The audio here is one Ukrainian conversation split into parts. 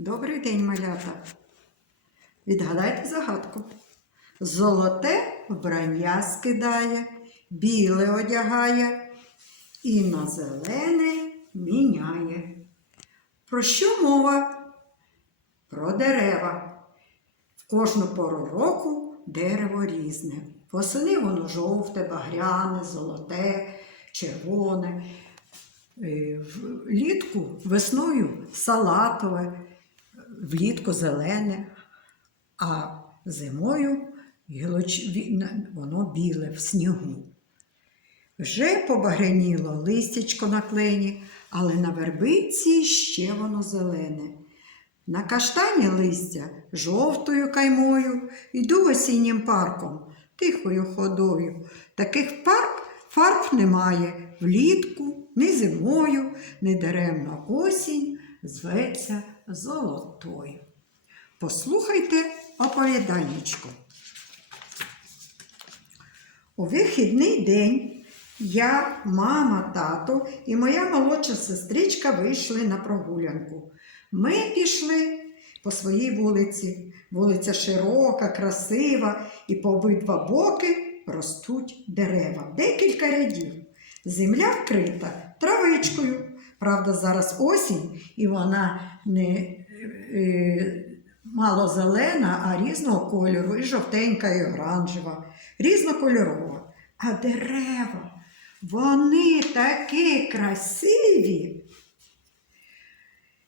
Добрий день, малята. Відгадайте загадку. Золоте вбрання скидає, біле одягає і на зелене міняє. Про що мова? Про дерева. В кожну пору року дерево різне. Восени воно жовте, багряне, золоте, червоне. Е, Влітку весною салатове, влітку зелене, а зимою воно біле в снігу. Вже побагряніло листячко на клені, але на вербиці ще воно зелене. На каштані листя жовтою каймою, йду осіннім парком, тихою ходою. Таких парк фарб немає влітку, ні зимою, ні даремно осінь зветься золотою. Послухайте оповіданнячко. У вихідний день я, мама, тато і моя молодша сестричка вийшли на прогулянку. Ми пішли по своїй вулиці. Вулиця широка, красива, і по обидва боки ростуть дерева. Декілька рядів. Земля вкрита травичкою. Правда, зараз осінь, і вона не е, мало зелена, а різного кольору, і жовтенька, і оранжева, різнокольорова. А дерева, вони такі красиві.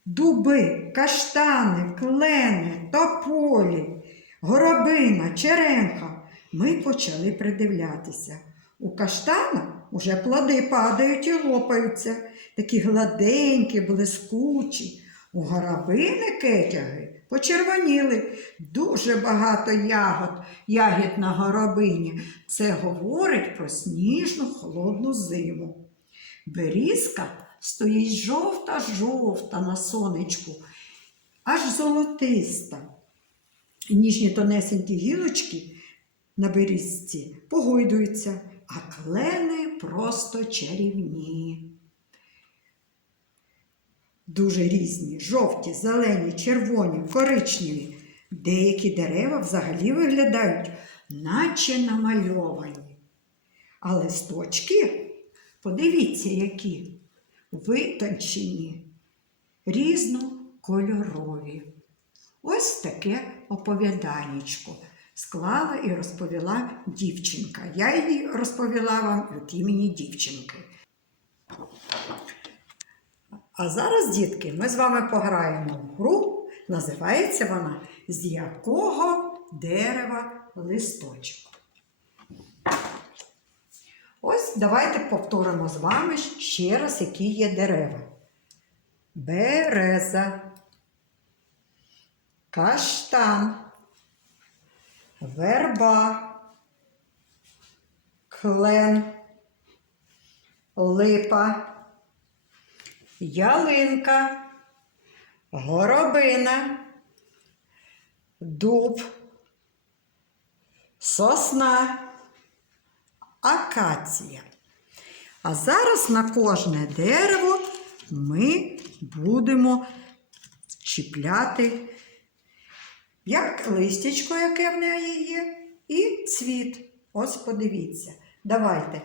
Дуби, каштани, клени, тополі, горобина, черемха. Ми почали придивлятися. У каштана уже плоди падають і лопаються, такі гладенькі, блискучі. У горобини кетяги почервоніли. Дуже багато ягод, ягід на горобині. Це говорить про сніжну холодну зиму. Берізка стоїть жовта-жовта на сонечку, аж золотиста. Ніжні тонесенькі гілочки на берізці погойдуються, а клени просто чарівні. Дуже різні, жовті, зелені, червоні, коричневі. Деякі дерева взагалі виглядають, наче намальовані. А листочки, подивіться, які витончені, різнокольорові. Ось таке оповіданечко склала і розповіла дівчинка. Я її розповіла вам від імені дівчинки. А зараз, дітки, ми з вами пограємо в гру. Називається вона З якого дерева листочок. Ось давайте повторимо з вами ще раз, які є дерева. Береза, каштан, верба, клен, липа, ялинка, горобина, дуб, сосна, акація. А зараз на кожне дерево ми будемо чіпляти як листячко, яке в неї є, і цвіт. Ось подивіться. Давайте.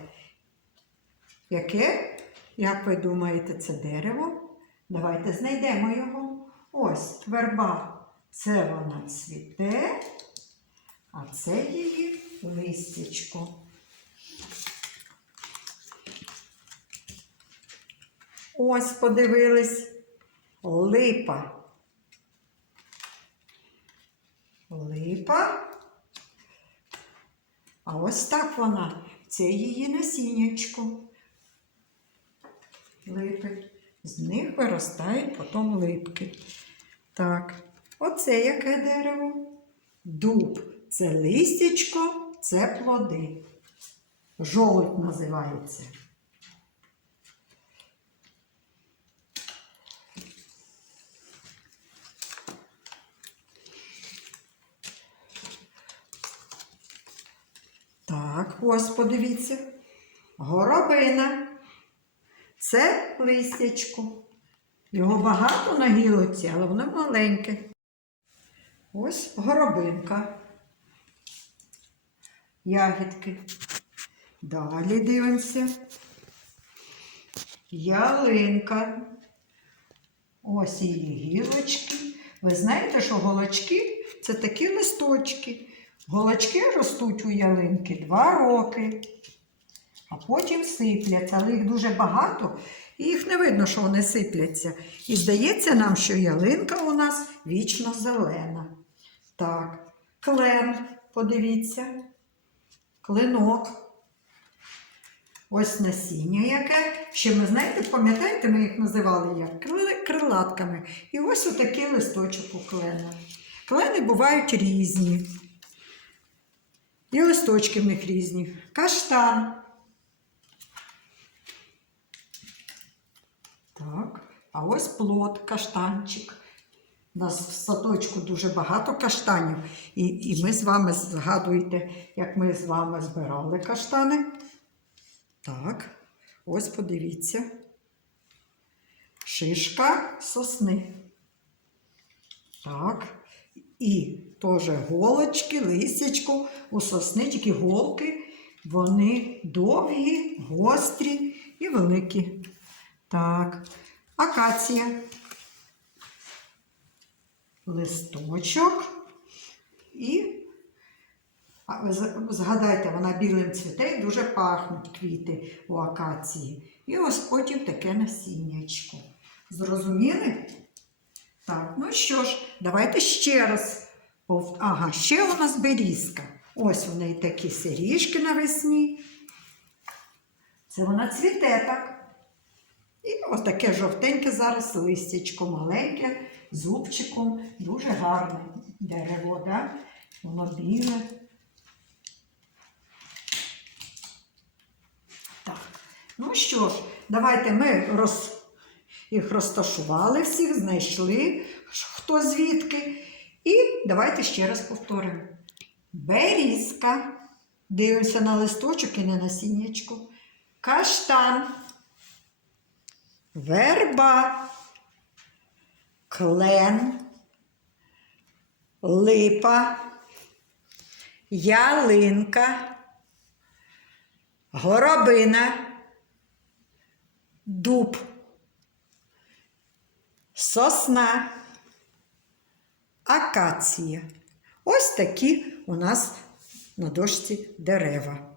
Яке, як ви думаєте, це дерево? Давайте знайдемо його. Ось верба. Це вона цвіте, а це її листячко. Ось подивились липа. Липа. А ось так вона. Це її насіннячко. Липи. З них виростають потім липки. Так, оце яке дерево? Дуб. Це листячко, це плоди. Жолудь називається. Так, ось подивіться. Горобина. Це листячко. Його багато на гілоці, але воно маленьке. Ось горобинка. Ягідки. Далі дивимося. Ялинка. Ось її гілочки. Ви знаєте, що голочки це такі листочки. Голочки ростуть у ялинки два роки, а потім сипляться, але їх дуже багато, і їх не видно, що вони сипляться. І здається нам, що ялинка у нас вічно зелена. Так, клен, подивіться, клинок. Ось насіння яке. Ще ми знаєте, пам'ятаєте, ми їх називали як крилатками. І ось отакий листочок у клена. Клени бувають різні. І листочки в них різні. Каштан. Так, а ось плод, каштанчик. У нас в садочку дуже багато каштанів. І, і ми з вами згадуєте, як ми з вами збирали каштани. Так, ось подивіться. Шишка сосни. Так. І теж голочки, листячко у сосни, тільки голки, вони довгі, гострі і великі. Так, акація. Листочок і згадайте, вона білим цвіте і дуже пахнуть квіти у акації. І ось потім таке насіннячко. Зрозуміли? Так, ну що ж, давайте ще раз. Ага, ще у нас берізка. Ось у неї такі сиріжки навесні. Це вона цвіте так. І ось таке жовтеньке зараз листячко маленьке, зубчиком. Дуже гарне дерево, да? воно біле. Так, ну що ж, давайте ми роз... їх розташували всіх, знайшли, хто звідки. І давайте ще раз повторимо. Берізка. Дивимося на листочок і на насіннячко. Каштан. Верба. Клен. Липа. Ялинка. Горобина, дуб, сосна, акація. Ось такі у нас на дошці дерева.